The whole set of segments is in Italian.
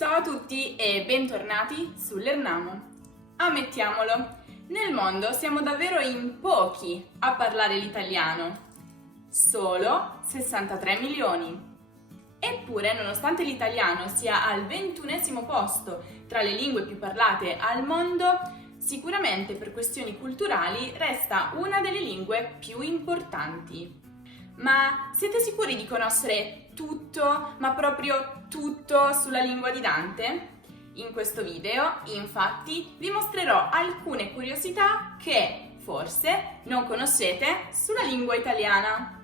Ciao a tutti e bentornati su Lernamo. Ammettiamolo, nel mondo siamo davvero in pochi a parlare l'italiano, solo 63 milioni. Eppure, nonostante l'italiano sia al 21° posto tra le lingue più parlate al mondo, sicuramente per questioni culturali resta una delle lingue più importanti. Ma siete sicuri di conoscere tutto, ma proprio tutto sulla lingua di Dante? In questo video, infatti, vi mostrerò alcune curiosità che, forse, non conoscete sulla lingua italiana.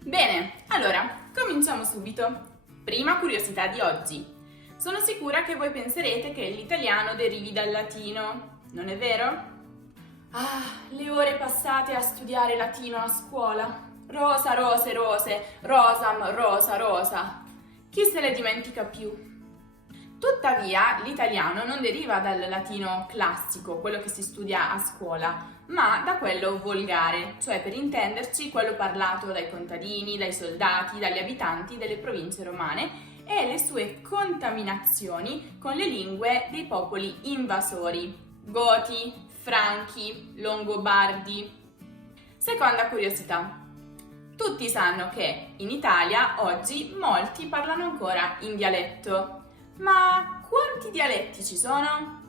Bene, allora, cominciamo subito. Prima curiosità di oggi. Sono sicura che voi penserete che l'italiano derivi dal latino, non è vero? Ah, le ore passate a studiare latino a scuola. Rosa, rose, rose, rosam, rosa, rosa. Chi se le dimentica più? Tuttavia, l'italiano non deriva dal latino classico, quello che si studia a scuola, ma da quello volgare, cioè per intenderci quello parlato dai contadini, dai soldati, dagli abitanti delle province romane e le sue contaminazioni con le lingue dei popoli invasori, Goti, Franchi, Longobardi. Seconda curiosità. Tutti sanno che in Italia oggi molti parlano ancora in dialetto, ma quanti dialetti ci sono?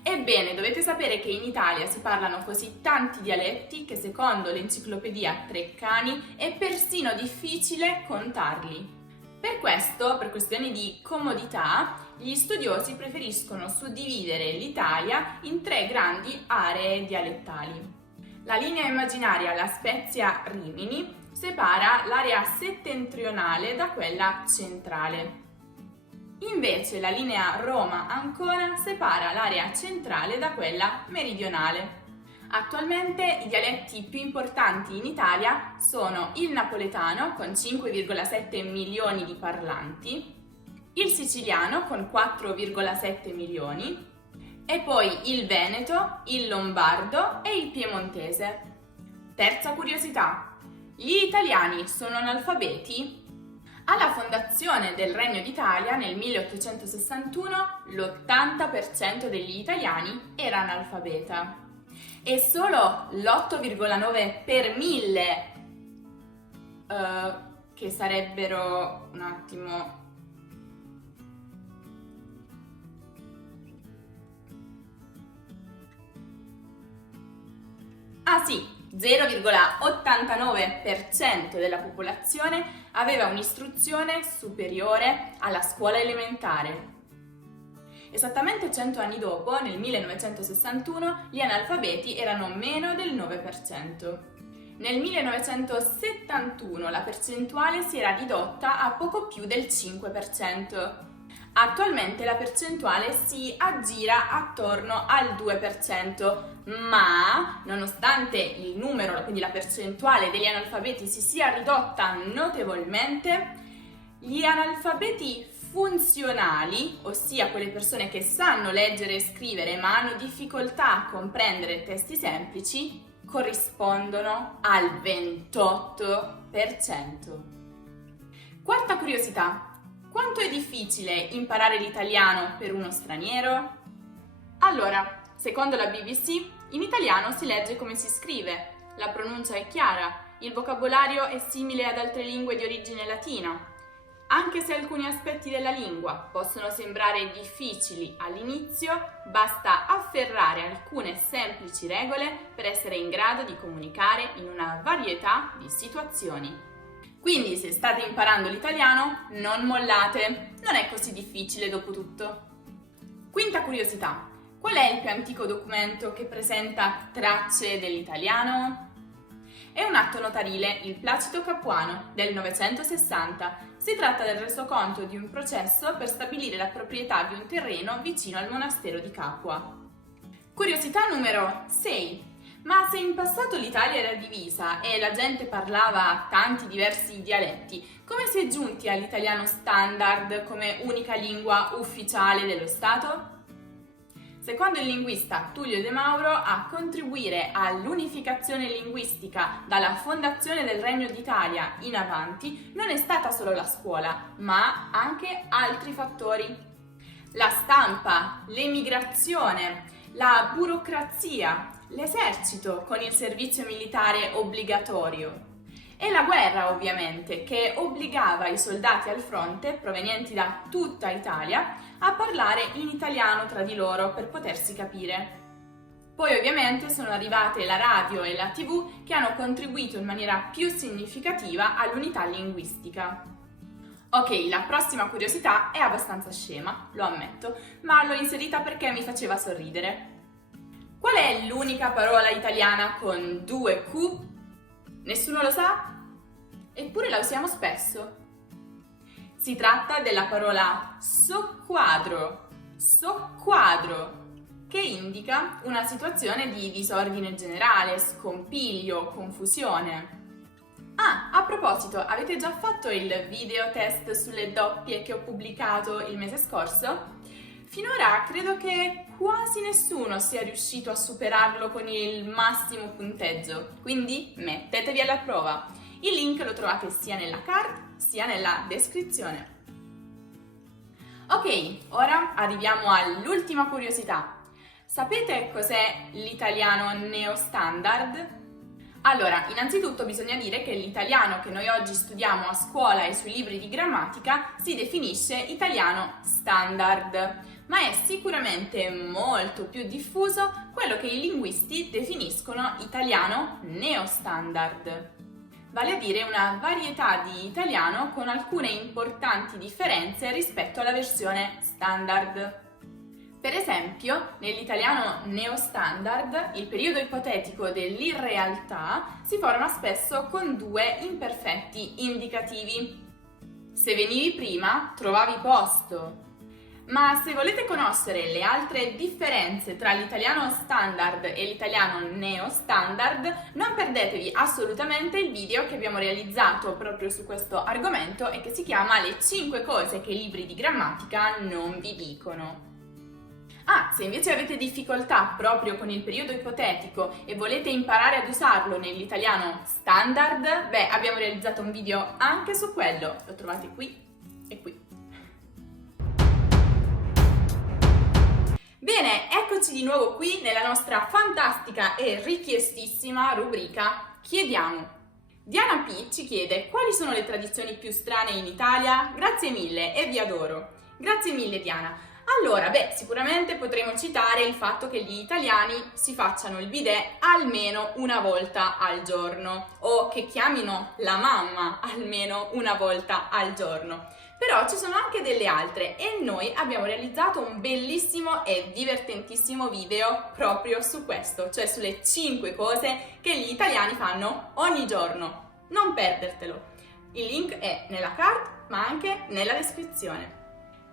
Ebbene, dovete sapere che in Italia si parlano così tanti dialetti che secondo l'enciclopedia Treccani è persino difficile contarli. Per questo, per questioni di comodità, gli studiosi preferiscono suddividere l'Italia in 3 grandi aree dialettali. La linea immaginaria La Spezia-Rimini separa l'area settentrionale da quella centrale. Invece la linea Roma-Ancona separa l'area centrale da quella meridionale. Attualmente i dialetti più importanti in Italia sono il napoletano con 5,7 milioni di parlanti, il siciliano con 4,7 milioni e poi il veneto, il lombardo e il piemontese. Terza curiosità: gli italiani sono analfabeti? Alla fondazione del Regno d'Italia nel 1861 l'80% degli italiani era analfabeta e solo l'8,9 per 1000, che sarebbero, un attimo, ah sì, 0,89% della popolazione aveva un'istruzione superiore alla scuola elementare. Esattamente 100 anni dopo, nel 1961, gli analfabeti erano meno del 9%. Nel 1971 la percentuale si era ridotta a poco più del 5%. Attualmente la percentuale si aggira attorno al 2%, ma nonostante il numero, quindi la percentuale degli analfabeti si sia ridotta notevolmente, gli analfabeti funzionali, ossia quelle persone che sanno leggere e scrivere ma hanno difficoltà a comprendere testi semplici, corrispondono al 28%. Quarta curiosità. Quanto è difficile imparare l'italiano per uno straniero? Allora, secondo la BBC, in italiano si legge come si scrive, la pronuncia è chiara, il vocabolario è simile ad altre lingue di origine latina. Anche se alcuni aspetti della lingua possono sembrare difficili all'inizio, basta afferrare alcune semplici regole per essere in grado di comunicare in una varietà di situazioni. Quindi, se state imparando l'italiano, non mollate, non è così difficile dopo tutto. Quinta curiosità: qual è il più antico documento che presenta tracce dell'italiano? È un atto notarile, il Placido Capuano, del 960. Si tratta del resoconto di un processo per stabilire la proprietà di un terreno vicino al monastero di Capua. Curiosità numero 6. Ma se in passato l'Italia era divisa e la gente parlava tanti diversi dialetti, come si è giunti all'italiano standard come unica lingua ufficiale dello Stato? Secondo il linguista Tullio De Mauro, a contribuire all'unificazione linguistica dalla fondazione del Regno d'Italia in avanti non è stata solo la scuola, ma anche altri fattori. La stampa, l'emigrazione, la burocrazia, l'esercito con il servizio militare obbligatorio e la guerra, ovviamente, che obbligava i soldati al fronte provenienti da tutta Italia a parlare in italiano tra di loro per potersi capire. Poi ovviamente sono arrivate la radio e la TV che hanno contribuito in maniera più significativa all'unità linguistica. Ok, la prossima curiosità è abbastanza scema, lo ammetto, ma l'ho inserita perché mi faceva sorridere. Qual è l'unica parola italiana con 2 Q? Nessuno lo sa? Eppure la usiamo spesso. Si tratta della parola soqquadro, che indica una situazione di disordine generale, scompiglio, confusione. Ah, a proposito, avete già fatto il video test sulle doppie che ho pubblicato il mese scorso? Finora credo che quasi nessuno sia riuscito a superarlo con il massimo punteggio, quindi mettetevi alla prova. Il link lo trovate sia nella card sia nella descrizione. Ok, ora arriviamo all'ultima curiosità. Sapete cos'è l'italiano neostandard? Allora, innanzitutto bisogna dire che l'italiano che noi oggi studiamo a scuola e sui libri di grammatica si definisce italiano standard, ma è sicuramente molto più diffuso quello che i linguisti definiscono italiano neostandard, vale a dire una varietà di italiano con alcune importanti differenze rispetto alla versione standard. Per esempio, nell'italiano neostandard, il periodo ipotetico dell'irrealtà si forma spesso con 2 imperfetti indicativi. Se venivi prima, trovavi posto. Ma se volete conoscere le altre differenze tra l'italiano standard e l'italiano neostandard, non perdetevi assolutamente il video che abbiamo realizzato proprio su questo argomento e che si chiama Le 5 cose che i libri di grammatica non vi dicono. Ah, se invece avete difficoltà proprio con il periodo ipotetico e volete imparare ad usarlo nell'italiano standard, abbiamo realizzato un video anche su quello, lo trovate qui e qui. Bene, eccoci di nuovo qui nella nostra fantastica e richiestissima rubrica Chiediamo. Diana P ci chiede: quali sono le tradizioni più strane in Italia? Grazie mille e vi adoro. Grazie mille Diana. Allora, sicuramente potremo citare il fatto che gli italiani si facciano il bidet almeno una volta al giorno o che chiamino la mamma almeno una volta al giorno. Però ci sono anche delle altre e noi abbiamo realizzato un bellissimo e divertentissimo video proprio su questo, cioè sulle 5 cose che gli italiani fanno ogni giorno. Non perdertelo. Il link è nella card ma anche nella descrizione.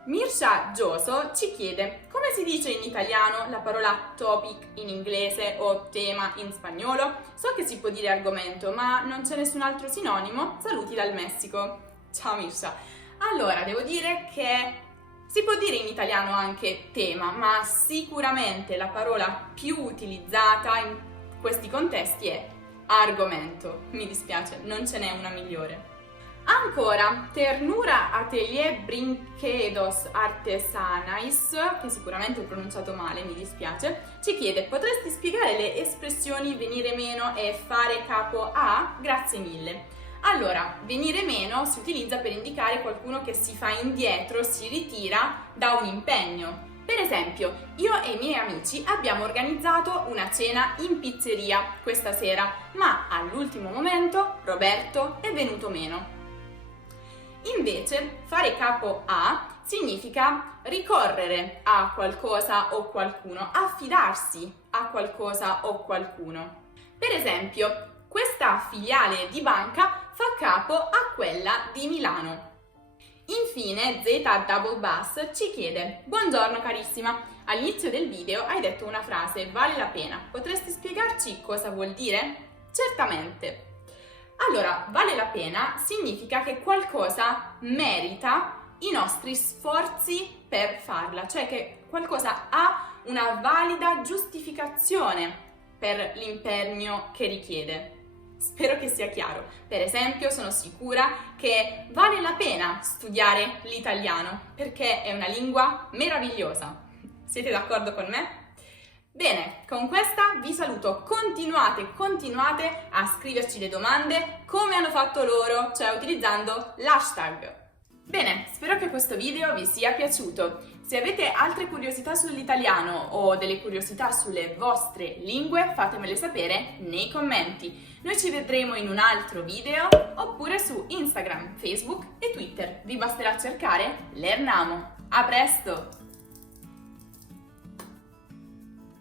Mirsha Gioso ci chiede: come si dice in italiano la parola topic in inglese o tema in spagnolo? So che si può dire argomento, ma non c'è nessun altro sinonimo? Saluti dal Messico. Ciao Mirsha. Allora, devo dire che si può dire in italiano anche tema, ma sicuramente la parola più utilizzata in questi contesti è argomento. Mi dispiace, non ce n'è una migliore. Ancora, Ternura Atelier Brinquedos Artesanais, che sicuramente ho pronunciato male, mi dispiace, ci chiede: potresti spiegare le espressioni venire meno e fare capo a? Grazie mille. Allora, venire meno si utilizza per indicare qualcuno che si fa indietro, si ritira da un impegno. Per esempio, io e i miei amici abbiamo organizzato una cena in pizzeria questa sera, ma all'ultimo momento Roberto è venuto meno. Invece, fare capo a significa ricorrere a qualcosa o qualcuno, affidarsi a qualcosa o qualcuno. Per esempio, questa filiale di banca fa capo a quella di Milano. Infine, Z Double Bass ci chiede: buongiorno carissima, all'inizio del video hai detto una frase vale la pena, potresti spiegarci cosa vuol dire? Certamente. Allora, vale la pena significa che qualcosa merita i nostri sforzi per farla, cioè che qualcosa ha una valida giustificazione per l'impegno che richiede. Spero che sia chiaro. Per esempio, sono sicura che vale la pena studiare l'italiano perché è una lingua meravigliosa. Siete d'accordo con me? Bene, con questa vi saluto. Continuate a scriverci le domande come hanno fatto loro, cioè utilizzando l'hashtag. Bene, spero che questo video vi sia piaciuto. Se avete altre curiosità sull'italiano o delle curiosità sulle vostre lingue, fatemele sapere nei commenti. Noi ci vedremo in un altro video oppure su Instagram, Facebook e Twitter. Vi basterà cercare Lernamo. A presto!